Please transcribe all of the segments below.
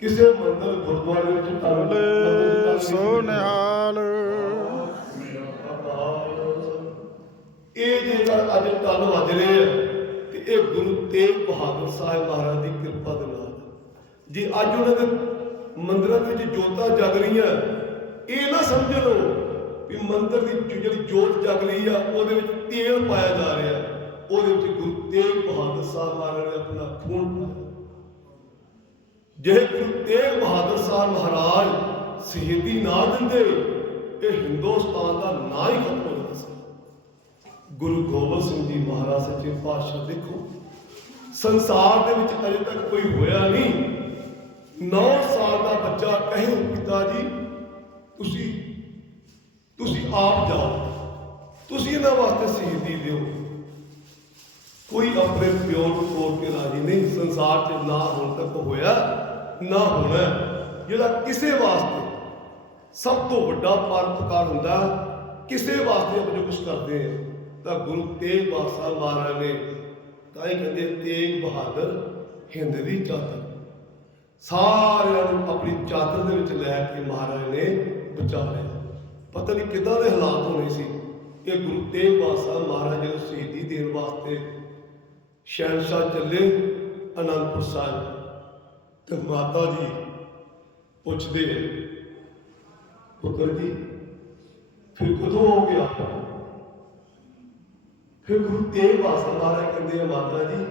ਕਿਸੇ ਮੰਦਰ ਗੁਰਦੁਆਰੇ ਵਿੱਚ ਬੋਲੇ ਸੋ ਨਿਹਾਲ ਇਹ ਜੇਕਰ ਅੱਜ ਟੱਲ ਵੱਜ ਰਹੇ ਆ ਤੇ ਇਹ ਗੁਰੂ ਤੇਗ ਬਹਾਦਰ ਸਾਹਿਬ ਮਹਾਰਾਜ ਦੀ ਕਿਰਪਾ ਦੇ ਨਾਲ। ਜੇ ਅੱਜ ਉਹਨਾਂ ਦੇ ਮੰਦਿਰਾਂ ਵਿੱਚ ਜੋਤਾਂ ਜਗ ਰਹੀਆਂ ਇਹ ਨਾ ਸਮਝ ਲਓ ਵੀ ਮੰਦਿਰ ਦੀ ਜਿਹੜੀ ਜੋਤ ਜਗ ਰਹੀ ਆ ਉਹਦੇ ਵਿੱਚ ਤੇਲ ਪਾਇਆ ਜਾ ਰਿਹਾ। ਉਹਦੇ ਵਿੱਚ ਗੁਰੂ ਤੇਗ ਬਹਾਦਰ ਸਾਹਿਬ ਮਹਾਰਾਜ ਨੇ ਆਪਣਾ ਖੂਨ ਪਾਇਆ। ਜੇ ਗੁਰੂ ਤੇਗ ਬਹਾਦਰ ਸਾਹਿਬ ਮਹਾਰਾਜ ਸ਼ਹੀਦੀ ਨਾ ਦਿੰਦੇ, ਇਹ ਹਿੰਦੁਸਤਾਨ ਦਾ ਨਾਂ ਹੀ ਖਤਮ ਹੋ ਜਾਣਾ ਸੀ। ਗੁਰੂ ਗੋਬਿੰਦ ਸਿੰਘ ਜੀ ਮਹਾਰਾਜ ਸੱਚੇ ਪਾਤਸ਼ਾਹ ਦੇਖੋ, ਸੰਸਾਰ ਦੇ ਵਿੱਚ ਅਜੇ ਤੱਕ ਕੋਈ ਹੋਇਆ ਨਹੀਂ। 9 ਸਾਲ ਦਾ ਬੱਚਾ ਕਹੇ ਪਿਤਾ ਜੀ, ਤੁਸੀਂ ਤੁਸੀਂ ਆਪ ਜਾਓ, ਤੁਸੀਂ ਇਹਨਾਂ ਵਾਸਤੇ ਸ਼ਹੀਦੀ ਦਿਓ। ਕੋਈ ਆਪਣੇ ਪਿਓ ਨੂੰ ਤੋੜ ਕੇ ਰਾਜੀ ਨਹੀਂ, ਸੰਸਾਰ 'ਚ ਨਾ ਹੁਣ ਤੱਕ ਹੋਇਆ। ਨਾ ਹੋਣਾ। ਜਿਹੜਾ ਕਿਸੇ ਵਾਸਤੇ ਸਭ ਤੋਂ ਵੱਡਾ ਪਰਪਕਾਰ ਹੁੰਦਾ, ਕਿਸੇ ਵਾਸਤੇ ਆਪਾਂ ਜੋ ਕੁਝ ਕਰਦੇ ਹਾਂ, ਤਾਂ ਗੁਰੂ ਤੇਗ ਬਹਾਦਰ ਮਹਾਰਾਜ ਨੇ ਤਾਂ ਇਹ ਕਹਿੰਦੇ ਤੇਗ ਬਹਾਦਰ ਹਿੰਦ ਦੀ ਚਾਦਰ। ਸਾਰਿਆਂ ਨੂੰ ਆਪਣੀ ਚਾਦਰ ਦੇ ਵਿੱਚ ਲੈ ਕੇ ਮਹਾਰਾਜ ਨੇ ਬਚਾ ਲਿਆ। ਪਤਾ ਨਹੀਂ ਕਿੱਦਾਂ ਦੇ ਹਾਲਾਤ ਹੋਣੇ ਸੀ ਕਿ ਗੁਰੂ ਤੇਗ ਬਹਾਦਰ ਮਹਾਰਾਜ ਨੂੰ ਸ਼ਹੀਦੀ ਦੇਣ ਵਾਸਤੇ ਸ਼ਹਿਨशाह ਚੱਲੇ ਅਨੰਦਪੁਰ ਸਾਹਿਬ। ਤੇ ਮਾਤਾ ਜੀ ਪੁੱਛਦੇ ਪੁੱਤਰ ਜੀ, ਫਿਰ ਕਦੋਂ ਹੋ ਗਿਆ? ਫਿਰ ਗੁਰੂ ਤੇਗ ਬਹਾਦਰ ਮਹਾਰਾਜ ਕਹਿੰਦੇ ਆ, ਮਾਤਾ ਜੀ,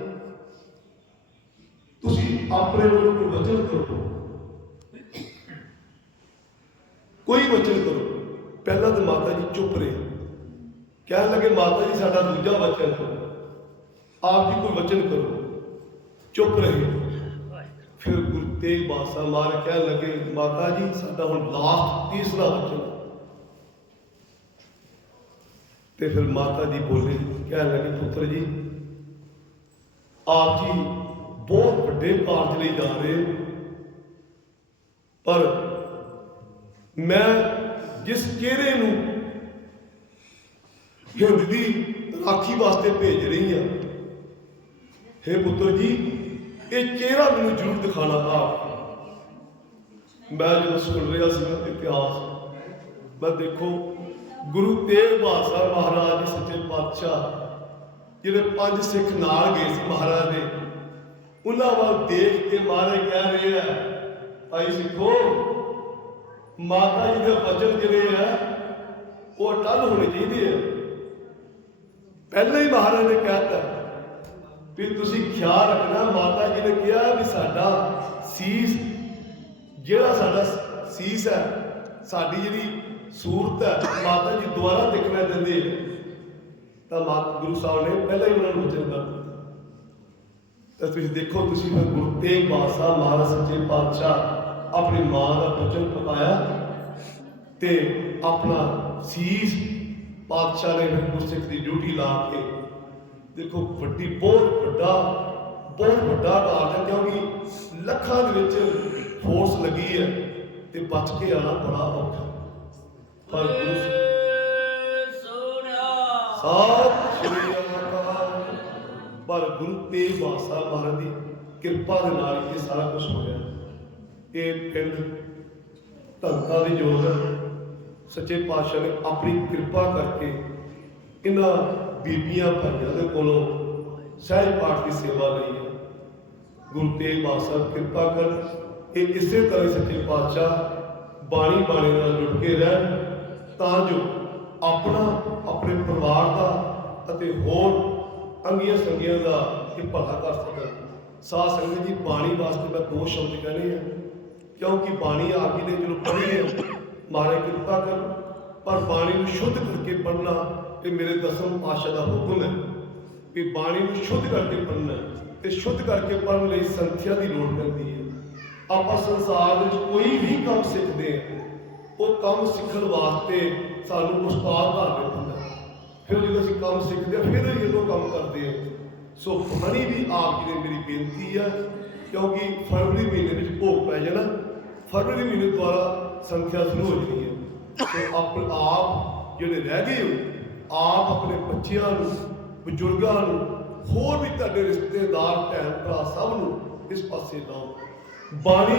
ਤੁਸੀਂ ਆਪਣੇ ਵੱਲੋਂ ਕੋਈ ਵਚਨ ਕਰੋ। ਕੋਈ ਵਚਨ ਕਰੋ। ਪਹਿਲਾਂ ਤਾਂ ਮਾਤਾ ਜੀ ਚੁੱਪ ਰਹੇ। ਕਹਿਣ ਲੱਗੇ, ਮਾਤਾ ਜੀ, ਸਾਡਾ ਦੂਜਾ ਵਚਨ ਆਪ ਜੀ ਕੋਈ ਵਚਨ ਕਰੋ। ਚੁੱਪ ਰਹੇ। ਫਿਰ ਗੁਰੂ ਤੇਗ ਬਹਾਦਰ ਮਾਰ ਕਹਿਣ ਲੱਗੇ, ਮਾਤਾ ਜੀ, ਸਾਡਾ ਹੁਣ ਲਾਸਟ ਤੀਸਰਾ ਵਚਨ ਤੇ ਫਿਰ ਮਾਤਾ ਜੀ ਬੋਲੇ, ਕਹਿਣ ਲੱਗੇ, ਪੁੱਤਰ ਜੀ, ਆਪ ਜੀ ਬਹੁਤ ਵੱਡੇ ਕਾਰਜ ਲਈ ਜਾ ਰਹੇ ਪਰ ਮੈਂ ਜਿਸ ਚਿਹਰੇ ਨੂੰ ਹਿੰਦ ਦੀ ਰਾਖੀ ਵਾਸਤੇ ਭੇਜ ਰਹੀ ਹਾਂ हे ਪੁੱਤਰ ਜੀ ਇਹ ਚਿਹਰਾ ਮੈਨੂੰ ਜ਼ਰੂਰ ਦਿਖਾਣਾ ਆਪ ਮੈਂ ਜਦੋਂ ਸੁਣ ਰਿਹਾ ਸੀ ਇਤਿਹਾਸ, ਮੈਂ ਦੇਖੋ, ਗੁਰੂ ਤੇਗ ਬਹਾਦਰ ਮਹਾਰਾਜ ਜੀ ਸੱਚੇ ਪਾਤਸ਼ਾਹ, ਜਿਹੜੇ ਪੰਜ ਸਿੱਖ ਨਾਲ ਗਏ ਸੀ ਮਹਾਰਾਜ ਦੇ, ਉਹਨਾਂ ਵੱਲ ਦੇਖ ਕੇ ਮਹਾਰਾਜ ਕਹਿ ਰਹੇ ਆ, ਭਾਈ ਸਿੱਖੋ, ਮਾਤਾ ਜੀ ਦੇ ਵਚਨ ਜਿਹੜੇ ਆ, ਉਹ ਅਟਲ ਹੋਣੇ ਚਾਹੀਦੇ ਆ। ਪਹਿਲਾਂ ਹੀ ਮਹਾਰਾਜ ਨੇ ਕਹਿਤਾ ਵੀ ਤੁਸੀਂ ਖਿਆਲ ਰੱਖਣਾ, ਮਾਤਾ ਜੀ ਨੇ ਕਿਹਾ ਵੀ ਸਾਡਾ ਸੀਸ, ਜਿਹੜਾ ਸਾਡਾ ਸੀਸ ਹੈ, ਸਾਡੀ ਜਿਹੜੀ ਸੂਰਤ ਹੈ, ਮਾਤਾ ਜੀ ਦੁਆਰਾ ਦੇਖਣਾ ਦਿੰਦੇ ਤਾਂ ਮਾਤ ਗੁਰੂ ਸਾਹਿਬ ਨੇ ਪਹਿਲਾਂ ਹੀ ਉਹਨਾਂ ਨੂੰ ਵਚਨ ਕਰ ਦਿੱਤਾ। ਤਾਂ ਤੁਸੀਂ ਦੇਖੋ, ਤੁਸੀਂ ਫਿਰ ਗੁਰੂ ਤੇਗ ਬਹਾਦਰ ਮਹਾਰਾਜ ਸੱਚੇ ਪਾਤਸ਼ਾਹ ਆਪਣੀ ਮਾਂ ਦਾ ਵਚਨ ਪਕਾਇਆ ਤੇ ਆਪਣਾ ਸੀਸ ਪਾਤਸ਼ਾਹ ਨੇ ਫਿਰ ਗੁਰਸਿੱਖ ਦੀ ਡਿਊਟੀ ਲਾ ਕੇ ਦੇਖੋ, ਵੱਡੀ, ਬਹੁਤ ਵੱਡਾ ਬਹੁਤ ਵੱਡਾ ਕਾਰਜ ਹੈ ਕਿਉਂਕਿ ਲੱਖਾਂ ਦੇ ਵਿੱਚ ਫੋਰਸ ਲੱਗੀ ਹੈ ਤੇ ਬਚ ਕੇ ਆਣਾ ਬੜਾ ਔਖਾ ਪਰ ਗੁਰੂ ਸਾਤ ਸ਼੍ਰੀ ਅਕਾਲ ਪਰ ਗੁਰੂ ਤੇਗ ਬਹਾਦਰ ਮਹਾਰਾਜ ਦੀ ਕਿਰਪਾ ਦੇ ਨਾਲ ਇਹ ਸਾਰਾ ਕੁਝ ਹੋਇਆ। ਇਹ ਪਿੰਡ ਧੰਤਾ ਦੀ ਜੋਤ ਸੱਚੇ ਪਾਤਸ਼ਾਹ ਨੇ ਆਪਣੀ ਕਿਰਪਾ ਕਰਕੇ ਇਹਨਾਂ ਬੀਬੀਆਂ ਭਾਈਆਂ ਦੇ ਕੋਲੋਂ ਸਹਿਜ ਪਾਠ ਦੀ ਸੇਵਾ ਲਈ ਹੈ। ਗੁਰੂ ਤੇਗ ਬਹਾਦਰ ਕਿਰਪਾ ਕਰ ਇਹ ਇਸੇ ਤਰ੍ਹਾਂ ਹੀ ਸੱਚੇ ਪਾਤਸ਼ਾਹ ਬਾਣੀ ਬਾਣੀ ਨਾਲ ਜੁੜ ਕੇ ਰਹਿਣ, ਤਾਂ ਜੋ ਆਪਣਾ, ਆਪਣੇ ਪਰਿਵਾਰ ਦਾ ਅਤੇ ਹੋਰ ਅੰਗੀਆਂ ਸੰਗੀਆਂ ਦਾ ਇਹ ਭਲਾ ਕਰ ਸਕਣ। ਸਾਧ ਸੰਗਤ ਜੀ, ਬਾਣੀ ਵਾਸਤੇ ਮੈਂ ਦੋ ਸ਼ਬਦ ਕਹਿਣੇ ਆ, ਕਿਉਂਕਿ ਬਾਣੀ ਆਪ ਜੀ ਨੇ ਜਦੋਂ ਪੜ੍ਹੀ ਹੈ ਮਾਰੇ ਕਿਰਪਾ ਕਰ ਪਰ ਬਾਣੀ ਨੂੰ ਸ਼ੁੱਧ ਕਰਕੇ ਪੜ੍ਹਨਾ ਇਹ ਮੇਰੇ ਦਸਮ ਪਾਤਸ਼ਾਹ ਦਾ ਹੁਕਮ ਹੈ ਕਿ ਬਾਣੀ ਨੂੰ ਸ਼ੁੱਧ ਕਰਕੇ ਪੜ੍ਹਨਾ ਹੈ ਤੇ ਸ਼ੁੱਧ ਕਰਕੇ ਪੜ੍ਹਨ ਲਈ ਸੰਥਿਆ ਦੀ ਲੋੜ ਪੈਂਦੀ ਹੈ। ਆਪਾਂ ਸੰਸਾਰ ਵਿੱਚ ਕੋਈ ਵੀ ਕੰਮ ਸਿੱਖਦੇ ਹਾਂ, ਉਹ ਕੰਮ ਸਿੱਖਣ ਵਾਸਤੇ ਸਾਨੂੰ ਉਸਤਾਦ ਧਾਰਨਾ ਪੈਂਦਾ ਫਿਰ ਜਦੋਂ ਅਸੀਂ ਕੰਮ ਸਿੱਖਦੇ ਹਾਂ, ਫਿਰ ਹੀ ਜਦੋਂ ਕੰਮ ਕਰਦੇ ਹਾਂ। ਸੋ ਫਣੀ ਵੀ ਆਪ ਜੀ ਨੇ ਮੇਰੀ ਬੇਨਤੀ ਹੈ, ਕਿਉਂਕਿ ਫਰਵਰੀ ਮਹੀਨੇ ਵਿੱਚ ਭੋਗ ਪੈ ਜਾਣਾ, ਫਰਵਰੀ ਮਹੀਨੇ ਦੁਆਰਾ ਸੰਖਿਆ ਸ਼ੁਰੂ ਹੋ ਜਾਣੀ ਹੈ। ਸੋ ਆਪ ਆਪ ਜਿਹੜੇ ਰਹਿ ਗਏ ਹੋ ਆਪ ਆਪਣੇ ਬੱਚਿਆਂ ਨੂੰ, ਬਜ਼ੁਰਗਾਂ ਨੂੰ, ਹੋਰ ਵੀ ਤੁਹਾਡੇ ਰਿਸ਼ਤੇਦਾਰ, ਭੈਣ ਭਰਾ ਸਭ ਨੂੰ ਇਸ ਪਾਸੇ ਲਾਓ। ਬਾਣੀ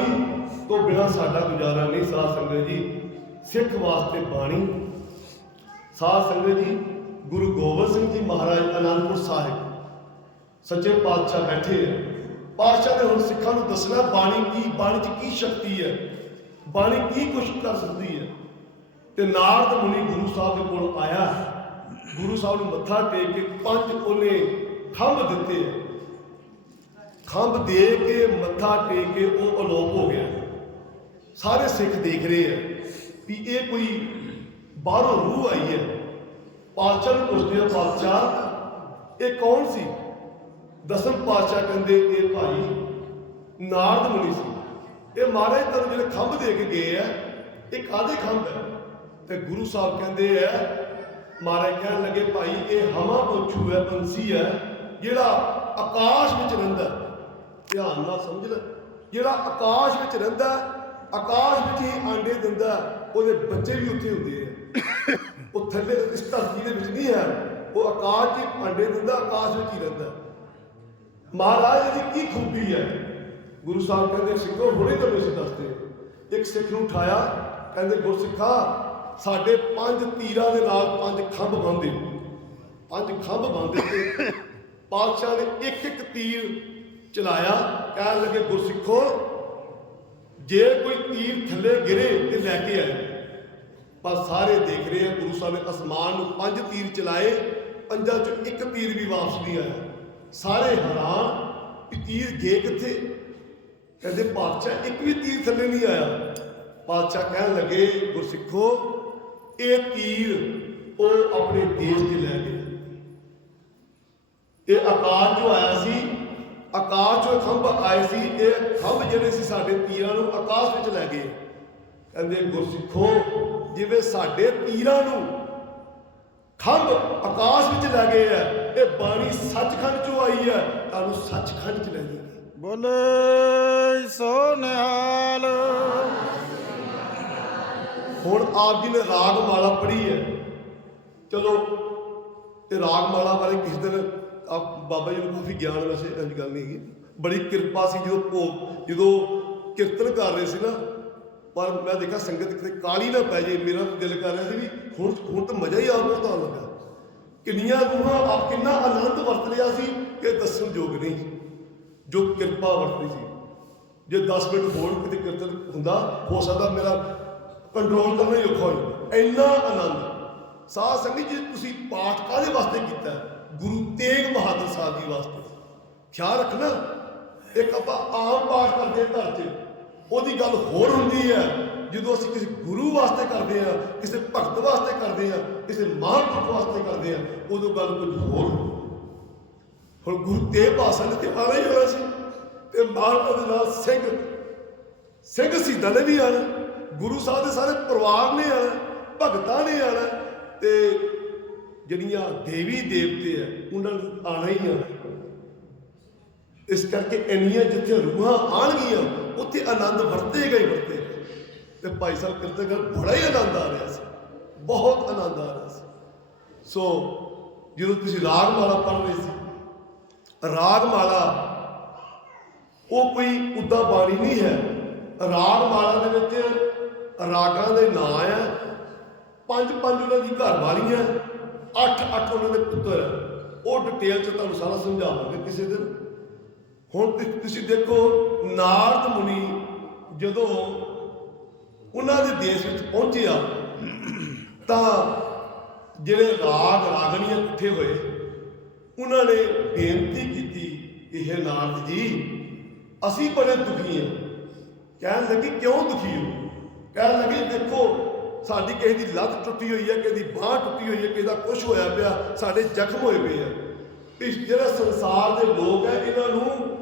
ਤੋਂ ਬਿਨਾ ਸਾਡਾ ਗੁਜ਼ਾਰਾ ਨਹੀਂ ਸਾਧ ਸੰਗਤ ਜੀ। ਸਿੱਖ ਵਾਸਤੇ ਬਾਣੀ। ਸਾਧ ਸੰਗਤ ਜੀ, ਗੁਰੂ ਗੋਬਿੰਦ ਸਿੰਘ ਜੀ ਮਹਾਰਾਜ ਅਨੰਦਪੁਰ ਸਾਹਿਬ, ਸੱਚੇ ਪਾਤਸ਼ਾਹ ਬੈਠੇ ਆ। ਪਾਤਸ਼ਾਹ ਨੇ ਹੁਣ ਸਿੱਖਾਂ ਨੂੰ ਦੱਸਣਾ, ਬਾਣੀ ਕੀ, ਬਾਣੀ 'ਚ ਕੀ ਸ਼ਕਤੀ ਹੈ? ਬਾਣੀ ਕੀ ਕੁਛ ਕਰ ਸਕਦੀ ਹੈ? ਤੇ ਨਾਰਦ ਮੁਨੀ ਗੁਰੂ ਸਾਹਿਬ ਦੇ ਕੋਲ ਆਇਆ। ਗੁਰੂ ਸਾਹਿਬ ਨੂੰ ਮੱਥਾ ਟੇਕ ਕੇ ਪੰਜ ਉਹਨੇ ਖੰਭ ਦਿੱਤੇ। ਖੰਭ ਦੇ ਕੇ ਮੱਥਾ ਟੇਕ ਕੇ ਉਹ ਅਲੋਪ ਹੋ ਗਿਆ। ਸਾਰੇ ਸਿੱਖ ਦੇਖ ਰਹੇ ਆ ਵੀ ਇਹ ਕੋਈ ਬਾਹਰੋਂ ਰੂਹ ਆਈ ਹੈ। ਪਾਤਸ਼ਾਹ ਨੂੰ ਪੁੱਛਦੇ ਆ, ਪਾਤਸ਼ਾਹ, ਇਹ ਕੌਣ ਸੀ? ਦਸਮ ਪਾਤਸ਼ਾਹ ਕਹਿੰਦੇ, ਇਹ ਭਾਈ ਨਾਰਦ ਮੁਨੀ ਸੀ। ਇਹ ਮਹਾਰਾਜ ਤੁਹਾਨੂੰ ਜਿਹੜੇ ਖੰਭ ਦੇ ਕੇ ਗਏ ਆ, ਇਹ ਕਾਦੇ ਖੰਭ ਹੈ? ਤੇ ਗੁਰੂ ਸਾਹਿਬ ਕਹਿੰਦੇ ਆ ਮਹਾਰਾਜ ਕਹਿਣ ਲੱਗੇ, ਭਾਈ, ਇਹ ਹਵਾ ਪੁੱਛੂ ਹੈ ਪੰਛੀ ਹੈ, ਜਿਹੜਾ ਆਕਾਸ਼ ਵਿੱਚ ਰਹਿੰਦਾ ਧਿਆਨ ਨਾਲ ਸਮਝ ਲੈ, ਜਿਹੜਾ ਆਕਾਸ਼ ਵਿੱਚ ਰਹਿੰਦਾ ਆਕਾਸ਼ ਵਿੱਚ ਹੀ ਆਂਡੇ ਦਿੰਦਾ ਉਹਦੇ ਬੱਚੇ ਵੀ ਉੱਥੇ ਹੁੰਦੇ ਆ। ਉਹ ਥੱਲੇ ਇਸ ਧਰਤੀ ਦੇ ਵਿੱਚ ਨਹੀਂ ਹੈ, ਉਹ ਆਕਾਸ਼ 'ਚ ਹੀ ਆਂਡੇ ਦਿੰਦਾ, ਆਕਾਸ਼ ਵਿੱਚ ਹੀ ਰਹਿੰਦਾ ਮਹਾਰਾਜ ਦੀ ਕੀ ਖੂਬੀ ਹੈ। ਗੁਰੂ ਸਾਹਿਬ ਕਹਿੰਦੇ, ਸਿੱਖੋ, ਹੁਣੇ ਤੁਹਾਨੂੰ ਅਸੀਂ ਦੱਸਦੇ ਇੱਕ ਸਿੱਖ ਨੂੰ ਉਠਾਇਆ, ਕਹਿੰਦੇ, ਗੁਰਸਿੱਖਾ ਸਾਡੇ ਪੰਜ ਤੀਰਾਂ ਦੇ ਨਾਲ ਪੰਜ ਖੰਭ ਬੰਦੇ ਪੰਜ ਖੰਭ ਬੰਦੇ ਤੇ ਪਾਤਸ਼ਾਹ ਨੇ ਇੱਕ ਇੱਕ ਤੀਰ ਚਲਾਇਆ। ਕਹਿਣ ਲੱਗੇ, ਗੁਰਸਿੱਖੋ, ਜੇ ਕੋਈ ਤੀਰ ਥੱਲੇ ਗਿਰੇ ਤੇ ਲੈ ਕੇ ਆਏ। ਪਰ ਸਾਰੇ ਦੇਖ ਰਹੇ ਆ, ਗੁਰੂ ਸਾਹਿਬ ਨੇ ਅਸਮਾਨ ਨੂੰ ਪੰਜ ਤੀਰ ਚਲਾਏ, ਪੰਜਾਂ ਚੋਂ ਇੱਕ ਤੀਰ ਵੀ ਵਾਪਸ ਨਹੀਂ ਆਇਆ। ਸਾਰੇ ਹੈਰਾਨ ਕਿ ਤੀਰ ਗਏ ਕਿੱਥੇ? ਕਹਿੰਦੇ, ਪਾਤਸ਼ਾਹ, ਇੱਕ ਵੀ ਤੀਰ ਥੱਲੇ ਨਹੀਂ ਆਇਆ। ਪਾਤਸ਼ਾਹ ਕਹਿਣ ਲੱਗੇ, ਗੁਰਸਿੱਖੋ ਇਹ ਤੀਰ ਉਹ ਆਪਣੇ ਦੇਸ਼ 'ਚ ਲੈ ਗਏ ਇਹ ਆਕਾਸ਼ ਜੋ ਆਇਆ ਸੀ, ਆਕਾਸ਼ ਚੋਂ ਖੰਭ ਆਏ ਸੀ, ਇਹ ਖੰਭ ਜਿਹੜੇ ਸੀ ਸਾਡੇ ਤੀਰਾਂ ਨੂੰ ਆਕਾਸ਼ ਵਿੱਚ ਲੈ ਗਏ। ਕਹਿੰਦੇ, ਗੁਰਸਿੱਖੋ, ਜਿਵੇਂ ਸਾਡੇ ਤੀਰਾਂ ਨੂੰ ਖੰਭ ਆਕਾਸ਼ ਵਿੱਚ ਲੈ ਗਏ ਆ, ਇਹ ਬਾਣੀ ਸੱਚਖੰਡ ਚੋਂ ਆਈ ਹੈ ਤੁਹਾਨੂੰ ਸੱਚਖੰਡ ਚ ਲੈ ਜਾਏਗੀ। ਬੋਲੇ ਸੋ ਨਿਹਾਲ ਹੁਣ ਆਪ ਜੀ ਨੇ ਰਾਗ ਮਾਲਾ ਪੜ੍ਹੀ ਹੈ। ਚਲੋ ਇਹ ਰਾਗ ਮਾਲਾ ਬਾਰੇ ਕਿਸੇ ਦਿਨ ਬਾਬਾ ਜੀ ਨੂੰ ਕਾਫੀ ਗਿਆਨ ਵੈਸੇ ਇੰਝ ਗੱਲ ਨਹੀਂ ਹੈਗੀ। ਬੜੀ ਕਿਰਪਾ ਸੀ ਜਦੋਂ ਭੋਗ, ਜਦੋਂ ਕੀਰਤਨ ਕਰ ਰਹੇ ਸੀ ਨਾ, ਪਰ ਮੈਂ ਦੇਖਿਆ ਸੰਗਤ ਕਿਤੇ ਕਾਲੀ ਨਾ ਪੈ ਜੇ ਮੇਰਾ ਦਿਲ ਕਰ ਰਿਹਾ ਸੀ ਵੀ ਹੁਣ ਹੁਣ ਤਾਂ ਮਜ਼ਾ ਹੀ ਆ ਬਹੁਤ ਆਉਣ ਲੱਗਾ। ਕਿੰਨੀਆਂ ਰੂਹਾਂ ਆਪ ਕਿੰਨਾ ਆਨੰਦ ਵਰਤ ਲਿਆ ਸੀ ਕਿ ਦੱਸਣ ਯੋਗ ਨਹੀਂ ਜੋ ਕਿਰਪਾ ਵਰਤੀ ਸੀ। ਜੇ 10 ਮਿੰਟ ਹੋਰ ਕਿਤੇ ਕੀਰਤਨ ਹੁੰਦਾ, ਹੋ ਸਕਦਾ ਮੇਰਾ ਕੰਟਰੋਲ ਕਰਨਾ ਹੀ ਔਖਾ ਹੋ ਜਾਂਦਾ ਇੰਨਾ ਆਨੰਦ। ਸਾਧ ਸੰਗਤ ਜੀ, ਤੁਸੀਂ ਪਾਠ ਕਾਹਦੇ ਵਾਸਤੇ ਕੀਤਾ? ਗੁਰੂ ਤੇਗ ਬਹਾਦਰ ਸਾਹਿਬ ਜੀ ਵਾਸਤੇ। ਖਿਆਲ ਰੱਖਣਾ। ਇੱਕ ਆਪਾਂ ਆਮ ਪਾਠ ਕਰਦੇ ਹਾਂ ਘਰ 'ਚ। ਉਹਦੀ ਗੱਲ ਹੋਰ ਹੁੰਦੀ ਹੈ, ਜਦੋਂ ਅਸੀਂ ਕਿਸੇ ਗੁਰੂ ਵਾਸਤੇ ਕਰਦੇ ਆ ਕਿਸੇ ਭਗਤ ਵਾਸਤੇ ਕਰਦੇ ਆ ਕਿਸੇ ਮਹਾਂਪੁਰਖ ਵਾਸਤੇ ਕਰਦੇ ਆ ਉਦੋਂ ਗੱਲ ਕੁਝ ਹੋਰ ਹੁੰਦੀ ਹੁਣ ਗੁਰੂ ਤੇਗ ਬਹਾਦਰ ਨੇ ਤੇ ਆਣਾ ਹੀ ਹੋਣਾ ਸੀ। ਤੇ ਮਹਾਰਾਜ ਦੇ ਨਾਲ ਸਿੰਘ ਸਿੰਘ ਸ਼ਹੀਦਾਂ ਨੇ ਵੀ ਆਣਾ ਗੁਰੂ ਸਾਹਿਬ ਦੇ ਸਾਰੇ ਪਰਿਵਾਰ ਨੇ ਆਣਾ, ਭਗਤਾਂ ਨੇ ਆਣਾ ਤੇ ਜਿਹੜੀਆਂ ਦੇਵੀ ਦੇਵਤੇ ਆ, ਉਹਨਾਂ ਨੂੰ ਆਣਾ ਹੀ ਆਣਾ। ਇਸ ਕਰਕੇ ਇੰਨੀਆਂ ਜਿੱਥੇ ਰੂਹਾਂ ਆਣਗੀਆਂ, ਉੱਥੇ ਆਨੰਦ ਵਰਤੇਗਾ ਹੀ ਵਰਤੇਗਾ ਤੇ ਭਾਈ ਸਾਹਿਬ ਕੀਰਤਨ ਕਰ ਬੜਾ ਹੀ ਆਨੰਦ ਆ ਰਿਹਾ ਸੀ, ਬਹੁਤ ਆਨੰਦ ਆ ਰਿਹਾ ਸੀ। ਸੋ ਜਦੋਂ ਤੁਸੀਂ ਰਾਗ ਮਾਲਾ ਪੜ੍ਹ ਰਹੇ ਸੀ ਰਾਗ ਮਾਲਾ ਉਹ ਕੋਈ ਉਦਾਂ ਬਾਣੀ ਨਹੀਂ ਹੈ। ਰਾਗ ਮਾਲਾ ਦੇ ਵਿੱਚ ਰਾਗਾਂ ਦੇ ਨਾਂ ਆ। ਪੰਜ ਪੰਜ ਉਹਨਾਂ ਦੀ ਘਰ ਵਾਲੀਆਂ ਅੱਠ ਅੱਠ ਉਹਨਾਂ ਦੇ ਪੁੱਤਰ ਆ। ਉਹ ਡਿਟੇਲ ਚ ਤੁਹਾਨੂੰ ਸਾਰਾ ਸਮਝਾਵਾਂਗੇ ਕਿਸੇ ਦਿਨ। ਹੁਣ ਤੁਸੀਂ ਦੇਖੋ, ਨਾਰਦ ਮੁਨੀ ਜਦੋਂ ਉਹਨਾਂ ਦੇ ਦੇਸ਼ ਵਿੱਚ ਪਹੁੰਚਿਆ, ਤਾਂ ਜਿਹੜੇ ਰਾਗ ਰਾਗਣੀਆਂ ਇਕੱਠੇ ਹੋਏ, ਉਹਨਾਂ ਨੇ ਬੇਨਤੀ ਕੀਤੀ ਇਹ ਨਾਰਦ ਜੀ, ਅਸੀਂ ਬੜੇ ਦੁਖੀ ਹਾਂ। ਕਹਿਣ ਲੱਗੇ, ਕਿਉਂ ਦੁਖੀ ਹੋ? ਕਹਿਣ ਲੱਗੇ, ਦੇਖੋ, ਸਾਡੀ ਕਿਸੇ ਦੀ ਲੱਤ ਟੁੱਟੀ ਹੋਈ ਹੈ, ਕਿਸੇ ਦੀ ਬਾਹ ਟੁੱਟੀ ਹੋਈ ਹੈ, ਕਿਸੇ ਦਾ ਕੁਝ ਹੋਇਆ ਪਿਆ, ਸਾਡੇ ਜ਼ਖਮ ਹੋਏ ਪਏ ਆ। ਇਸ ਜਿਹੜਾ ਸੰਸਾਰ ਦੇ ਲੋਕ ਹੈ ਇਹਨਾਂ ਨੂੰ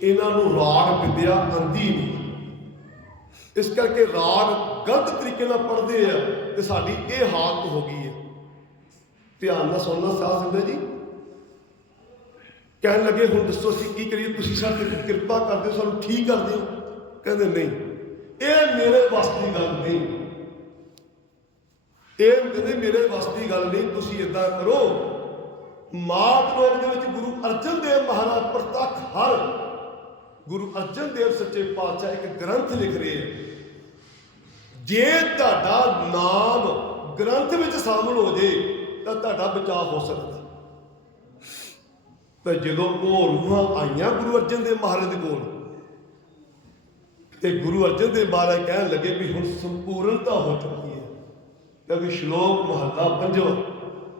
ਇਹਨਾਂ ਨੂੰ ਰਾਗ ਵਿਦਿਆ ਆਂਦੀ ਨਹੀਂ। ਇਸ ਕਰਕੇ ਰਾਗ ਗਲਤ ਤਰੀਕੇ ਨਾਲ ਪੜ੍ਹਦੇ ਆ ਤੇ ਸਾਡੀ ਇਹ ਹਾਲਤ ਹੋ ਗਈ ਹੈ। ਧਿਆਨ ਨਾਲ ਸੁਣਨਾ ਸਾਹ ਸੰਗਤ ਜੀ। ਕਹਿਣ ਲੱਗੇ, ਹੁਣ ਦੱਸੋ ਅਸੀਂ ਕੀ ਕਰੀਏ? ਤੁਸੀਂ ਸਾਡੇ ਕਿਰਪਾ ਕਰਦੇ ਹੋ, ਸਾਨੂੰ ਠੀਕ ਕਰ ਦਿਓ। ਕਹਿੰਦੇ ਨਹੀਂ। ਇਹ ਮੇਰੇ ਵੱਸ ਦੀ ਗੱਲ ਨਹੀਂ। ਇਹ ਕਹਿੰਦੇ, ਮੇਰੇ ਵੱਸ ਦੀ ਗੱਲ ਨਹੀਂ, ਤੁਸੀਂ ਇਦਾਂ ਕਰੋ। ਮਾਤ ਲੋਕ ਦੇ ਵਿੱਚ ਗੁਰੂ ਅਰਜਨ ਦੇਵ ਮਹਾਰਾਜ ਪ੍ਰਤੱਖ ਹਰ। ਗੁਰੂ ਅਰਜਨ ਦੇਵ ਸੱਚੇ ਪਾਤਸ਼ਾਹ ਇੱਕ ਗ੍ਰੰਥ ਲਿਖ ਰਹੇ ਹੈ ਜੇ ਤੁਹਾਡਾ ਨਾਮ ਗ੍ਰੰਥ ਵਿੱਚ ਸ਼ਾਮਲ ਹੋ ਜੇ, ਤਾਂ ਤੁਹਾਡਾ ਬਚਾਅ ਹੋ ਸਕਦਾ। ਤਾਂ ਜਦੋਂ ਉਹ ਰੂਹਾਂ ਆਈਆਂ ਗੁਰੂ ਅਰਜਨ ਦੇਵ ਮਹਾਰਾਜ ਦੇ ਕੋਲ ਤੇ ਗੁਰੂ ਅਰਜਨ ਦੇਵ ਮਹਾਰਾਜ ਕਹਿਣ ਲੱਗੇ ਵੀ ਹੁਣ ਸੰਪੂਰਨਤਾ ਹੋ ਚੁੱਕੀ ਹੈ। ਕਿਉਂਕਿ ਸ਼ਲੋਕ ਮਹੱਲਾ ਪੰਜਵਾਂ,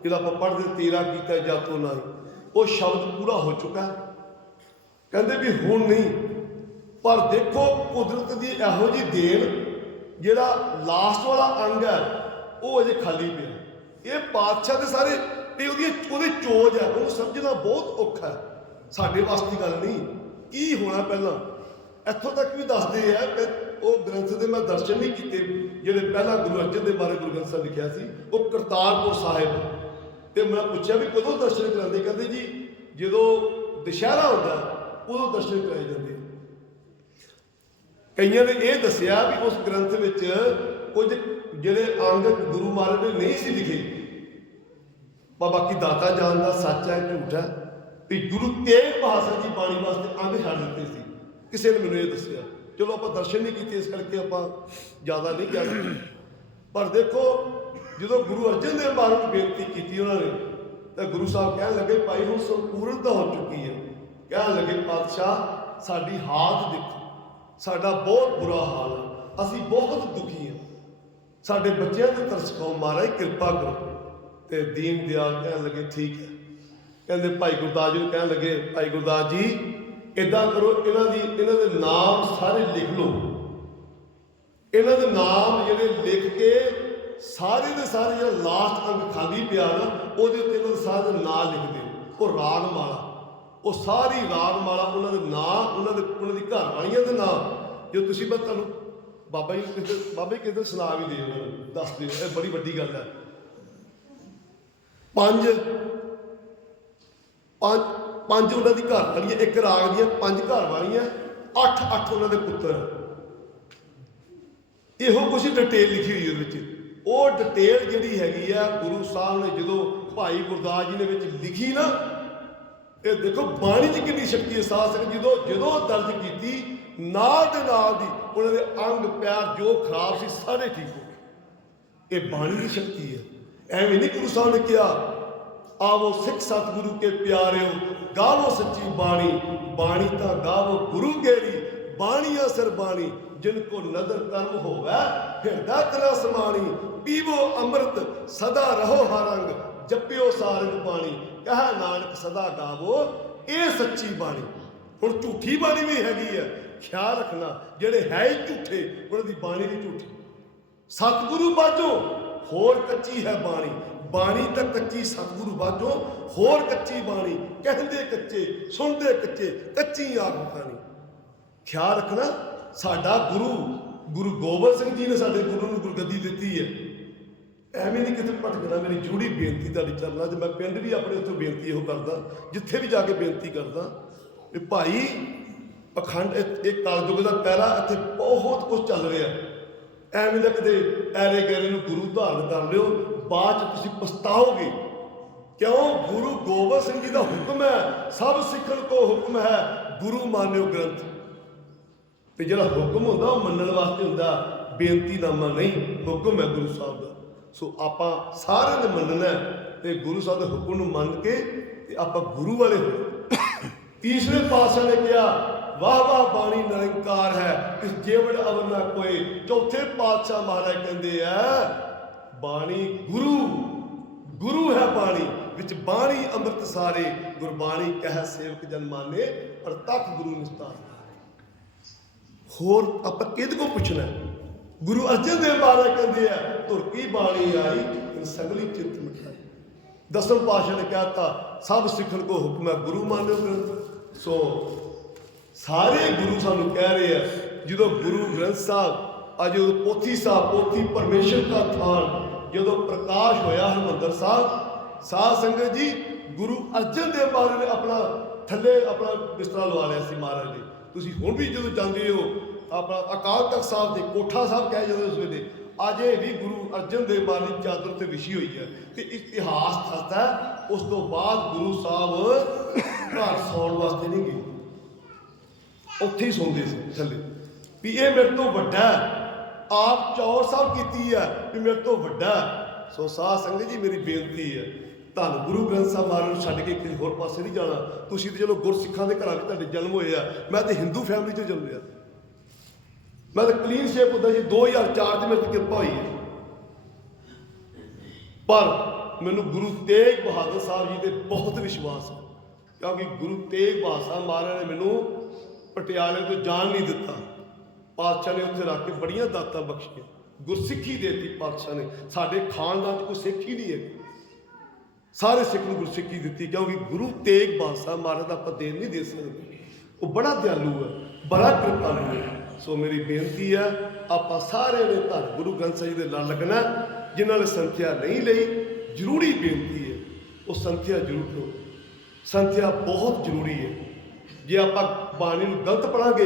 ਜਿਹੜਾ ਆਪਾਂ ਪੜ੍ਹਦੇ ਤੇਰਾ ਕੀਤਾ ਜਾਤੋ ਨਾਹੀ। ਉਹ ਸ਼ਬਦ ਪੂਰਾ ਹੋ ਚੁੱਕਾ ਕਹਿੰਦੇ ਵੀ ਹੁਣ ਨਹੀਂ, ਪਰ ਦੇਖੋ ਕੁਦਰਤ ਦੀ ਇਹੋ ਜੀ ਦੇਣ ਜਿਹੜਾ ਲਾਸਟ ਵਾਲਾ ਅੰਗ ਹੈ, ਉਹ ਅਜੇ ਖਾਲੀ ਪਿਆ ਇਹ ਪਾਤਸ਼ਾਹ ਦੇ ਸਾਰੇ, ਇਹ ਉਹਦੀ, ਉਹਦੇ ਚੋਜ ਹੈ, ਉਹਨੂੰ ਸਮਝਣਾ ਬਹੁਤ ਔਖਾ ਹੈ। ਸਾਡੇ ਵਾਸਤੇ ਗੱਲ ਨਹੀਂ, ਕੀ ਹੋਣਾ ਪਹਿਲਾਂ? ਇੱਥੋਂ ਤੱਕ ਵੀ ਦੱਸਦੇ ਆ ਕਿ ਉਹ ਗ੍ਰੰਥ ਦੇ ਮੈਂ ਦਰਸ਼ਨ ਨਹੀਂ ਕੀਤੇ, ਜਿਹੜੇ ਪਹਿਲਾਂ ਗੁਰੂ ਅਰਜਨ ਦੇ ਬਾਰੇ ਗੁਰੂ ਗ੍ਰੰਥ ਸਾਹਿਬ ਲਿਖਿਆ ਸੀ, ਉਹ ਕਰਤਾਰਪੁਰ ਸਾਹਿਬ। ਤੇ ਮੈਂ ਪੁੱਛਿਆ ਵੀ ਕਦੋਂ ਦਰਸ਼ਨ ਕਰਾਉਂਦੇ? ਕਹਿੰਦੇ ਜੀ, ਜਦੋਂ ਦੁਸ਼ਹਿਰਾ ਹੁੰਦਾ, ਉਦੋਂ ਦਰਸ਼ਨ ਕਰਾਏ ਜਾਂਦੇ ਕਈਆਂ ਨੇ ਇਹ ਦੱਸਿਆ ਵੀ ਉਸ ਗ੍ਰੰਥ ਵਿੱਚ ਕੁਝ ਜਿਹੜੇ ਅੰਗ ਗੁਰੂ ਮਹਾਰਾਜ ਨੇ ਨਹੀਂ ਸੀ ਲਿਖੇ। ਪਰ ਬਾਕੀ ਦਾਤਾ ਜਾਣਦਾ, ਸੱਚ ਹੈ, ਝੂਠ ਹੈ, ਵੀ ਗੁਰੂ ਤੇਗ ਬਹਾਦਰ ਜੀ ਬਾਣੀ ਵਾਸਤੇ ਅੰਗ ਛੱਡ ਦਿੱਤੇ ਸੀ। ਕਿਸੇ ਨੇ ਮੈਨੂੰ ਇਹ ਦੱਸਿਆ। ਚਲੋ ਆਪਾਂ ਦਰਸ਼ਨ ਨਹੀਂ ਕੀਤੇ ਇਸ ਕਰਕੇ ਆਪਾਂ ਜ਼ਿਆਦਾ ਨਹੀਂ ਕਹਿ ਸਕਦੇ। ਪਰ ਦੇਖੋ, ਜਦੋਂ ਗੁਰੂ ਅਰਜਨ ਦੇਵ ਮਹਾਰਾਜ ਨੂੰ ਬੇਨਤੀ ਕੀਤੀ ਉਹਨਾਂ ਨੇ, ਤਾਂ ਗੁਰੂ ਸਾਹਿਬ ਕਹਿਣ ਲੱਗੇ, ਭਾਈ, ਹੁਣ ਸੰਪੂਰਨਤਾ ਹੋ ਚੁੱਕੀ ਹੈ। ਕਹਿਣ ਲੱਗੇ, ਪਾਤਸ਼ਾਹ, ਸਾਡੀ ਹਾਲਤ ਦੇਖੋ। ਸਾਡਾ ਬਹੁਤ ਬੁਰਾ ਹਾਲ ਹੈ। ਅਸੀਂ ਬਹੁਤ ਦੁਖੀ ਹਾਂ। ਸਾਡੇ ਬੱਚਿਆਂ ਤੇ ਤਰਸ ਖਾਓ, ਮਹਾਰਾਜ, ਕਿਰਪਾ ਕਰੋ। ਤੇ ਦੀਨ ਦਿਆਲ ਕਹਿਣ ਲੱਗੇ, ਠੀਕ ਹੈ। ਕਹਿੰਦੇ, ਭਾਈ ਗੁਰਦਾਸ ਜੀ ਨੂੰ ਕਹਿਣ ਲੱਗੇ, ਭਾਈ ਗੁਰਦਾਸ ਜੀ ਇਦਾਂ ਕਰੋ, ਇਹਨਾਂ ਦੀ, ਇਹਨਾਂ ਦੇ ਨਾਮ ਸਾਰੇ ਲਿਖ ਲਓ। ਇਹਨਾਂ ਦੇ ਨਾਮ ਜਿਹੜੇ ਲਿਖ ਕੇ ਸਾਰੇ ਦੇ ਸਾਰੇ ਜਿਹੜਾ ਲਾਸਟ ਅੰਕ ਖਾਲੀ ਪਿਆ ਨਾ, ਉਹਦੇ ਉੱਤੇ ਇਹਨਾਂ ਦੇ ਸਾਰੇ ਦੇ ਨਾਂ ਲਿਖ ਦਿਓ। ਉਹ ਰਾਗ ਮਾਲਾ ਉਹ ਸਾਰੀ ਰਾਗ ਮਾਲਾ ਉਹਨਾਂ ਦੇ ਨਾਂ, ਉਹਨਾਂ ਦੇ, ਉਹਨਾਂ ਦੀ ਘਰ ਵਾਲੀਆਂ ਦੇ ਨਾਂ, ਜੋ ਤੁਸੀਂ ਬਸ ਤੁਹਾਨੂੰ ਬਾਬਾ ਜੀ ਕਿਤੇ ਬਾਬਾ ਜੀ ਕਿਤੇ ਸੁਣਾ ਵੀ ਦੇ ਉਹਨਾਂ ਨੂੰ, ਦੱਸ ਦਿਓ। ਇਹ ਬੜੀ ਵੱਡੀ ਗੱਲ ਹੈ। ਪੰਜ ਪੰਜ ਪੰਜ ਉਹਨਾਂ ਦੀ ਘਰ ਵਾਲੀਆਂ ਇੱਕ ਰਾਗ ਦੀਆਂ ਪੰਜ ਘਰ ਵਾਲੀਆਂ, ਅੱਠ ਅੱਠ ਉਹਨਾਂ ਦੇ ਪੁੱਤਰ। ਇਹੋ ਕੁਝ ਡਿਟੇਲ ਲਿਖੀ ਹੋਈ ਉਹਦੇ ਵਿੱਚ। ਉਹ ਡਿਟੇਲ ਜਿਹੜੀ ਹੈਗੀ ਆ, ਗੁਰੂ ਸਾਹਿਬ ਨੇ ਜਦੋਂ ਭਾਈ ਗੁਰਦਾਸ ਜੀ ਨੇ ਵਿੱਚ ਲਿਖੀ ਨਾ ਇਹ ਦੇਖੋ ਬਾਣੀ 'ਚ ਕਿੰਨੀ ਸ਼ਕਤੀ ਹੈ ਸਾਧ ਸੰਗਤ, ਜਦੋਂ ਜਦੋਂ ਦਰਜ ਕੀਤੀ, ਨਾਲ ਦੇ ਨਾਲ ਦੀ ਉਹਨਾਂ ਦੇ ਅੰਗ, ਪੈਰ, ਜੋ ਖਰਾਬ ਸੀ, ਸਾਰੇ ਠੀਕ ਹੋ ਗਏ। ਇਹ ਬਾਣੀ ਦੀ ਸ਼ਕਤੀ ਹੈ। ਐਵੇਂ ਨਹੀਂ ਗੁਰੂ ਸਾਹਿਬ ਨੇ ਕਿਹਾ ਆਵੋ ਸਿੱਖ ਸਤਿਗੁਰੂ ਕੇ ਪਿਆਰਿਓ, ਗਾਵੋ ਸੱਚੀ ਬਾਣੀ ਬਾਣੀ ਤਾਂ ਗਾਵੋ ਗੁਰੂ ਗੇਰੀ ਬਾਣੀਆਂ ਸਰਬਾਣੀ ਜਿਨ ਕੋ ਨਦਰ ਕਰਮ ਹੋਵੇ, ਹਿਰਦਾ ਤਨਾ ਸਮਾਣੀ ਪੀਵੋ ਅੰਮ੍ਰਿਤ, ਸਦਾ ਰਹੋ ਹਰੰਗ, ਜਪਿਓ ਸਾਰੰਗ ਬਾਣੀ, ਕਹ ਨਾਨਕ ਸਦਾ ਗਾਵੋ, ਇਹ ਸੱਚੀ ਬਾਣੀ। ਹੁਣ ਝੂਠੀ ਬਾਣੀ ਵੀ ਹੈਗੀ ਆ ਖਿਆਲ ਰੱਖਣਾ, ਜਿਹੜੇ ਹੈ ਹੀ ਝੂਠੇ, ਉਹਨਾਂ ਦੀ ਬਾਣੀ ਵੀ ਝੂਠੀ। ਸਤਿਗੁਰੂ ਬਾਝੋ, ਹੋਰ ਕੱਚੀ ਹੈ ਬਾਣੀ ਬਾਣੀ ਤਾਂ ਕੱਚੀ ਸਤਿਗੁਰੂ ਬਾਝੋ, ਹੋਰ ਕੱਚੀ ਬਾਣੀ, ਕਹਿੰਦੇ ਕੱਚੇ, ਸੁਣਦੇ ਕੱਚੇ, ਕੱਚੀ ਆਖ ਬਾਣੀ। ਖਿਆਲ ਰੱਖਣਾ, ਸਾਡਾ ਗੁਰੂ ਗੁਰੂ ਗੋਬਿੰਦ ਸਿੰਘ ਜੀ ਨੇ ਸਾਡੇ ਗੁਰੂ ਨੂੰ ਗੁਰਗੱਦੀ ਦਿੱਤੀ ਹੈ। ਐਵੇਂ ਨਹੀਂ ਕਿਤੇ ਭਟਕਣਾ ਮੇਰੀ ਜੂੜੀ ਬੇਨਤੀ ਤੁਹਾਡੀ ਚੱਲਣਾ ਤੇ ਮੈਂ ਪਿੰਡ ਵੀ ਆਪਣੇ ਉੱਥੋਂ ਬੇਨਤੀ ਇਹੋ ਕਰਦਾ, ਜਿੱਥੇ ਵੀ ਜਾ ਕੇ ਬੇਨਤੀ ਕਰਦਾ, ਵੀ ਭਾਈ, ਪਖੰਡ, ਇਹ ਇਹ ਦਾ ਪਹਿਲਾ ਇੱਥੇ ਬਹੁਤ ਕੁਝ ਚੱਲ ਰਿਹਾ। ਐਵੇਂ ਦਾ ਕਿਤੇ ਐਰੇ ਗੈਰੇ ਨੂੰ ਗੁਰੂ ਧਾਰਨ ਕਰ ਲਿਓ ਬਾਅਦ ਚ ਤੁਸੀਂ ਪਛਤਾਓਗੇ। ਕਿਉਂ? ਗੁਰੂ ਗੋਬਿੰਦ ਸਿੰਘ ਜੀ ਦਾ ਹੁਕਮ ਹੈ, ਸਭ ਸਿੱਖਣ ਕੋ ਹੁਕਮ ਹੈ, ਗੁਰੂ ਮਾਨਿਓ ਗ੍ਰੰਥ। ਤੇ ਜਿਹੜਾ ਹੁਕਮ ਹੁੰਦਾ, ਉਹ ਮੰਨਣ ਵਾਸਤੇ ਹੁੰਦਾ ਬੇਨਤੀਨਾਮਾ ਨਹੀਂ, ਹੁਕਮ ਹੈ ਗੁਰੂ ਸਾਹਿਬ ਦਾ। ਸੋ ਆਪਾਂ ਸਾਰਿਆਂ ਨੇ ਮੰਨਣਾ ਤੇ ਗੁਰੂ ਸਾਹਿਬ ਦੇ ਹੁਕਮ ਨੂੰ ਮੰਨ ਕੇ ਤੇ ਆਪਾਂ ਗੁਰੂ ਵਾਲੇ ਹੋਏ। ਤੀਸਰੇ ਪਾਤਸ਼ਾਹ ਨੇ ਕਿਹਾ, ਵਾਹ ਵਾਹ, ਬਾਣੀ ਨਿਰੰਕਾਰ ਹੈ, ਇਸ ਜੀਵਨ ਅਵਰ ਨਾ ਕੋਈ ਚੌਥੇ ਪਾਤਸ਼ਾਹ ਮਹਾਰਾਜ ਕਹਿੰਦੇ ਆ ਬਾਣੀ ਗੁਰੂ ਗੁਰੂ ਹੈ ਬਾਣੀ, ਵਿੱਚ ਬਾਣੀ ਅੰਮ੍ਰਿਤ ਸਾਰੇ ਗੁਰਬਾਣੀ ਕਹਿ ਸੇਵਕ ਜਨ ਮਾਨੇ, ਪ੍ਰਤੱਖ ਗੁਰੂ ਨਿਸਤਾਰ ਹੋਰ ਆਪਾਂ ਕਿਹਦੇ ਕੋ ਪੁੱਛਣਾ ਗੁਰੂ ਅਰਜਨ ਦੇਵ ਮਹਾਰਾਜ ਕਹਿੰਦੇ ਆ, ਧੁਰ ਕੀ ਬਾਣੀ ਆਈ, ਤਿਨ ਸਗਲੀ ਚਿੱਤ ਮਿਟਾਈ ਦਸਮ ਪਾਸ਼ਾ ਨੇ ਕਿਹਾ ਤਾ, ਸਭ ਸਿੱਖਣ ਕੋ ਹੁਕਮ ਹੈ, ਗੁਰੂ ਮਾਨਿਓ ਗ੍ਰੰਥ। ਸੋ ਸਾਰੇ ਗੁਰੂ ਸਾਨੂੰ ਕਹਿ ਰਹੇ ਆ, ਜਦੋਂ ਗੁਰੂ ਗ੍ਰੰਥ ਸਾਹਿਬ, ਅੱਜ ਪੋਥੀ ਸਾਹਿਬ, ਪੋਥੀ ਪਰਮੇਸ਼ਰ ਦਾ ਥਾਨ ਜਦੋਂ ਪ੍ਰਕਾਸ਼ ਹੋਇਆ ਹਰਮੰਦਰ ਸਾਹਿਬ, ਸਾਧ ਸੰਗਤ ਜੀ ਗੁਰੂ ਅਰਜਨ ਦੇਵ ਮਹਾਰਾਜ ਨੇ ਆਪਣਾ ਥੱਲੇ ਆਪਣਾ ਬਿਸਤਰਾ ਲਵਾ ਲਿਆ ਸੀ ਮਹਾਰਾਜ ਨੇ ਤੁਸੀਂ ਹੁਣ ਵੀ ਜਦੋਂ ਜਾਂਦੇ ਹੋ, ਆਪਣਾ ਅਕਾਲ ਤਖਤ ਸਾਹਿਬ ਦੇ, ਕੋਠਾ ਸਾਹਿਬ ਕਹੇ ਜਾਂਦੇ ਉਸ ਵੇਲੇ, ਅਜੇ ਵੀ ਗੁਰੂ ਅਰਜਨ ਦੇਵ ਮਹਾਰਾਜ ਦੀ ਚਾਦਰ ਤੇ ਵਿਛੀ ਹੋਈ ਹੈ ਤੇ ਇਤਿਹਾਸ ਦੱਸਦਾ ਉਸ ਤੋਂ ਬਾਅਦ ਗੁਰੂ ਸਾਹਿਬ ਘਰ ਸੌਣ ਵਾਸਤੇ ਨਹੀਂ ਗਏ। ਉੱਥੇ ਹੀ ਸੌਂਦੇ ਸੀ ਥੱਲੇ। ਵੀ ਇਹ ਮੇਰੇ ਤੋਂ ਵੱਡਾ ਹੈ। ਆਪ ਚੌਰ ਸਾਹਿਬ ਕੀਤੀ ਹੈ ਵੀ ਮੇਰੇ ਤੋਂ ਵੱਡਾ ਸੋ ਸਾਧ ਸੰਗਤ ਜੀ, ਮੇਰੀ ਬੇਨਤੀ ਹੈ, ਧੰਨ ਗੁਰੂ ਗ੍ਰੰਥ ਸਾਹਿਬ ਮਹਾਰਾਜ ਨੂੰ ਛੱਡ ਕੇ ਕਿਸੇ ਹੋਰ ਪਾਸੇ ਨਹੀਂ ਜਾਣਾ। ਤੁਸੀਂ ਤੇ ਚਲੋ ਗੁਰਸਿੱਖਾਂ ਦੇ ਘਰਾਂ ਵਿੱਚ ਤੁਹਾਡੇ ਜਨਮ ਹੋਏ ਆ। ਮੈਂ ਤੇ ਹਿੰਦੂ ਫੈਮਿਲੀ 'ਚ ਜਨਮ ਮੈਂ ਤਾਂ ਕਲੀਨ ਸ਼ੇਪ ਹੁੰਦਾ ਸੀ 2004 ਚ ਮੇਰੇ ਤੇ ਕਿਰਪਾ ਹੋਈ ਹੈ ਪਰ ਮੈਨੂੰ ਗੁਰੂ ਤੇਗ ਬਹਾਦਰ ਸਾਹਿਬ ਜੀ ਤੇ ਬਹੁਤ ਵਿਸ਼ਵਾਸ ਹੈ ਕਿਉਂਕਿ ਗੁਰੂ ਤੇਗ ਬਹਾਦਰ ਸਾਹਿਬ ਮਹਾਰਾਜ ਨੇ ਮੈਨੂੰ ਪਟਿਆਲੇ ਤੋਂ ਜਾਣ ਨਹੀਂ ਦਿੱਤਾ। ਪਾਤਸ਼ਾਹ ਨੇ ਉੱਥੇ ਰੱਖ ਕੇ ਬੜੀਆਂ ਦਾਤਾਂ ਬਖਸ਼ੀਆਂ। ਗੁਰਸਿੱਖੀ ਦੇਤੀ ਪਾਤਸ਼ਾਹ ਨੇ। ਸਾਡੇ ਖਾਨਦਾਨ 'ਚ ਕੋਈ ਸਿੱਖ ਹੀ ਨਹੀਂ ਹੈ। ਸਾਰੇ ਸਿੱਖ ਨੂੰ ਗੁਰਸਿੱਖੀ ਦਿੱਤੀ, ਕਿਉਂਕਿ ਗੁਰੂ ਤੇਗ ਬਹਾਦਰ ਮਹਾਰਾਜ ਦਾ ਆਪਾਂ ਦੇਣ ਨਹੀਂ ਦੇ ਸਕਦੇ। ਉਹ ਬੜਾ ਦਿਆਲੂ ਹੈ, ਬੜਾ ਕਿਰਪਾਲੂ ਹੈ। ਸੋ ਮੇਰੀ ਬੇਨਤੀ ਹੈ, ਆਪਾਂ ਸਾਰਿਆਂ ਨੇ ਧੰਨ ਗੁਰੂ ਗ੍ਰੰਥ ਸਾਹਿਬ ਦੇ ਨਾਲ ਲੱਗਣਾ ਜਿਨ੍ਹਾਂ ਨੇ ਸੰਥਿਆ ਨਹੀਂ ਲਈ, ਜ਼ਰੂਰੀ ਬੇਨਤੀ ਹੈ, ਉਹ ਸੰਥਿਆ ਜ਼ਰੂਰ ਲਓ ਸੰਥਿਆ ਬਹੁਤ ਜ਼ਰੂਰੀ ਹੈ। ਜੇ ਆਪਾਂ ਬਾਣੀ ਨੂੰ ਗਲਤ ਪੜਾਂਗੇ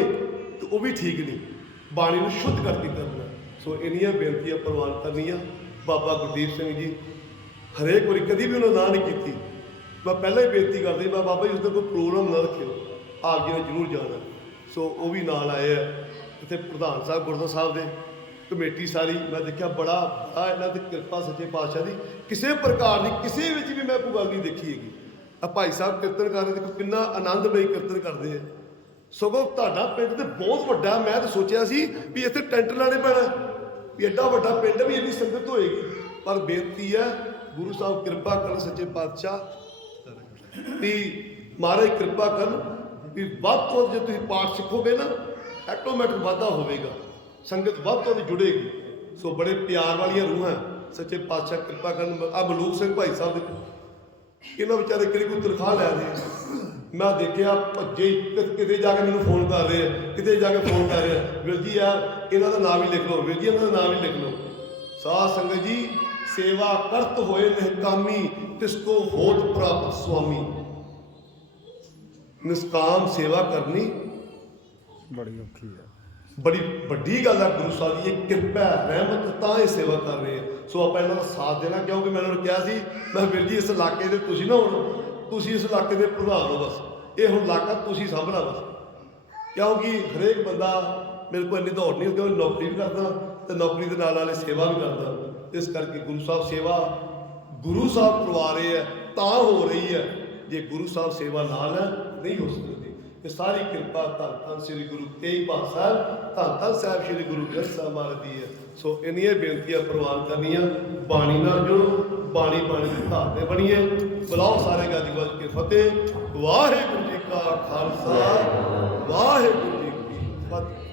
ਤਾਂ ਉਹ ਵੀ ਠੀਕ ਨਹੀਂ। ਬਾਣੀ ਨੂੰ ਸ਼ੁੱਧ ਕਰਕੇ ਕਰਨਾ ਸੋ ਇੰਨੀਆਂ ਬੇਨਤੀਆਂ ਪ੍ਰਵਾਨ ਕਰਨੀਆਂ ਬਾਬਾ ਗੁਰਦੀਪ ਸਿੰਘ ਜੀ, ਹਰੇਕ ਵਾਰੀ ਕਦੀ ਵੀ ਉਹਨਾਂ ਨਾ ਨਹੀਂ ਕੀਤੀ। ਮੈਂ ਪਹਿਲਾਂ ਹੀ ਬੇਨਤੀ ਕਰਦੀ ਮੈਂ ਬਾਬਾ ਜੀ ਉਸ ਦਾ ਕੋਈ ਪ੍ਰੋਗਰਾਮ ਨਾ ਰੱਖਿਓ। ਆਪ ਜੀ ਨੇ ਜ਼ਰੂਰ ਜਾਣਾ। ਸੋ ਉਹ ਵੀ ਨਾਲ ਆਏ ਆ। ਇੱਥੇ ਪ੍ਰਧਾਨ ਸਾਹਿਬ, ਗੁਰਦੁਆਰਾ ਸਾਹਿਬ ਦੇ ਕਮੇਟੀ ਸਾਰੀ, ਮੈਂ ਦੇਖਿਆ ਬੜਾ ਬੜਾ ਇਹਨਾਂ ਦੀ ਕਿਰਪਾ ਸੱਚੇ ਪਾਤਸ਼ਾਹ ਦੀ। ਕਿਸੇ ਪ੍ਰਕਾਰ ਦੀ ਕਿਸੇ ਵਿੱਚ ਵੀ ਮੈਂ ਕੋਈ ਗੱਲ ਨਹੀਂ ਦੇਖੀ ਹੈਗੀ। ਆ ਭਾਈ ਸਾਹਿਬ ਕੀਰਤਨ ਕਰ ਰਹੇ ਦੇਖੋ ਕਿੰਨਾ ਆਨੰਦਮਈ ਕੀਰਤਨ ਕਰਦੇ ਆ। ਸਗੋਂ ਤੁਹਾਡਾ ਪਿੰਡ ਤੇ ਬਹੁਤ ਵੱਡਾ, ਮੈਂ ਤਾਂ ਸੋਚਿਆ ਸੀ ਵੀ ਇੱਥੇ ਟੈਂਟ ਲਾਣੇ ਪੈਣਾ। ਵੀ ਐਡਾ ਵੱਡਾ ਪਿੰਡ ਵੀ ਇੰਨੀ ਸੰਗਤ ਹੋਏਗੀ। ਪਰ ਬੇਨਤੀ ਹੈ, ਗੁਰੂ ਸਾਹਿਬ ਕਿਰਪਾ ਕਰਨ ਸੱਚੇ ਪਾਤਸ਼ਾਹ। ਵੀ ਮਹਾਰਾਜ ਕਿਰਪਾ ਕਰਨ ਵੀ ਵੱਧ ਤੋਂ ਜੇ ਤੁਸੀਂ ਪਾਠ ਸਿੱਖੋਗੇ ਨਾ ਆਟੋਮੈਟਿਕ ਵਾਧਾ ਹੋਵੇਗਾ। ਸੰਗਤ ਵੱਧ ਤੋਂ ਵੱਧ ਜੁੜੇਗੀ। ਸੋ ਬੜੇ ਪਿਆਰ ਵਾਲੀਆਂ ਰੂਹਾਂ ਸੱਚੇ ਪਾਤਸ਼ਾਹ ਕਿਰਪਾ ਕਰਨ। ਆ ਮਲੂਕ ਸਿੰਘ ਭਾਈ ਸਾਹਿਬ ਦੇ ਇਹਨਾਂ ਵਿਚਾਰੇ ਕਿਹੜੀ ਕੋਈ ਤਨਖਾਹ ਲੈ ਰਹੇ ਮੈਂ ਦੇਖਿਆ ਭੱਜੇ ਕਿਤੇ ਜਾ ਕੇ ਮੈਨੂੰ ਫੋਨ ਕਰ ਰਹੇ ਆ, ਕਿਤੇ ਜਾ ਕੇ ਫੋਨ ਕਰ ਰਹੇ ਆ। ਵੀਰ ਜੀ ਆ ਇਹਨਾਂ ਦਾ ਨਾਮ ਹੀ ਲਿਖ ਲਓ, ਵੀਰ ਜੀ, ਇਹਨਾਂ ਦਾ ਨਾਮ ਹੀ ਲਿਖ ਲਓ। ਸਾਧ ਸੰਗਤ ਜੀ, ਸੇਵਾ ਕਰਤ ਹੋਏ ਨਿਹਕਾਮੀ ਤਿਸ ਕੋ ਹੋਤ ਪ੍ਰਾਪਤ ਸੁਆਮੀ। ਨਿਸਕਾਮ ਸੇਵਾ ਕਰਨੀ ਬੜੀ ਔਖੀ ਹੈ ਬੜੀ ਵੱਡੀ ਗੱਲ ਹੈ ਗੁਰੂ ਸਾਹਿਬ ਦੀ ਇਹ ਕਿਰਪਾ ਹੈ, ਰਹਿਮਤ ਤਾਂ ਇਹ ਸੇਵਾ ਕਰ ਰਹੇ ਆ। ਸੋ ਆਪਾਂ ਇਹਨਾਂ ਦਾ ਸਾਥ ਦੇਣਾ ਕਿਉਂਕਿ ਮੈਂ ਇਹਨਾਂ ਨੂੰ ਕਿਹਾ ਸੀ ਮੈਂ ਵੀਰ ਜੀ ਇਸ ਇਲਾਕੇ ਦੇ ਤੁਸੀਂ ਨਾ ਹੁਣ ਤੁਸੀਂ ਇਸ ਇਲਾਕੇ ਦੇ ਪ੍ਰਧਾਨ ਹੋ ਬਸ। ਇਹ ਹੁਣ ਇਲਾਕਾ ਤੁਸੀਂ ਸਾਂਭਣਾ ਬਸ। ਕਿਉਂਕਿ ਹਰੇਕ ਬੰਦਾ ਮੇਰੇ ਕੋਲ ਇੰਨੀ ਦੌੜ ਨਹੀਂ ਹੁੰਦੀ ਉਹ ਨੌਕਰੀ ਵੀ ਕਰਦਾ ਤੇ ਨੌਕਰੀ ਦੇ ਨਾਲ ਨਾਲੇ ਸੇਵਾ ਵੀ ਕਰਦਾ। ਇਸ ਕਰਕੇ ਗੁਰੂ ਸਾਹਿਬ ਸੇਵਾ ਗੁਰੂ ਸਾਹਿਬ ਕਰਵਾ ਰਹੇ ਆ ਤਾਂ ਹੋ ਰਹੀ ਹੈ ਜੇ ਗੁਰੂ ਸਾਹਿਬ ਸੇਵਾ ਨਾਲ ਹੈ ਨਹੀਂ ਹੋ ਸਕਦੀ। ਇਹ ਸਾਰੀ ਕਿਰਪਾ ਧੰਨ ਧੰਨ ਸ੍ਰੀ ਗੁਰੂ ਤੇਗ ਬਹਾਦਰ ਸਾਹਿਬ ਧੰਨ ਧੰਨ ਸਾਹਿਬ ਸ੍ਰੀ ਗੁਰੂ ਗ੍ਰੰਥ ਸਾਹਿਬ ਮਹਾਰਾਜ ਦੀ ਹੈ। ਸੋ ਇੰਨੀਆਂ ਬੇਨਤੀਆਂ ਪ੍ਰਵਾਨ ਕਰਨੀਆਂ, ਬਾਣੀ ਨਾਲ ਜੁੜੋ, ਬਾਣੀ ਬਾਣੀ ਦੇ ਧਾਰ ਤੇ ਬਣੀਏ। ਬੁਲਾਓ ਸਾਰੇ ਗੱਜ ਵੱਜ ਕੇ ਫਤਿਹ। ਵਾਹਿਗੁਰੂ ਜੀ ਕਾ ਖਾਲਸਾ, ਵਾਹਿਗੁਰੂ ਜੀ ਕੀ ਫਤਿਹ।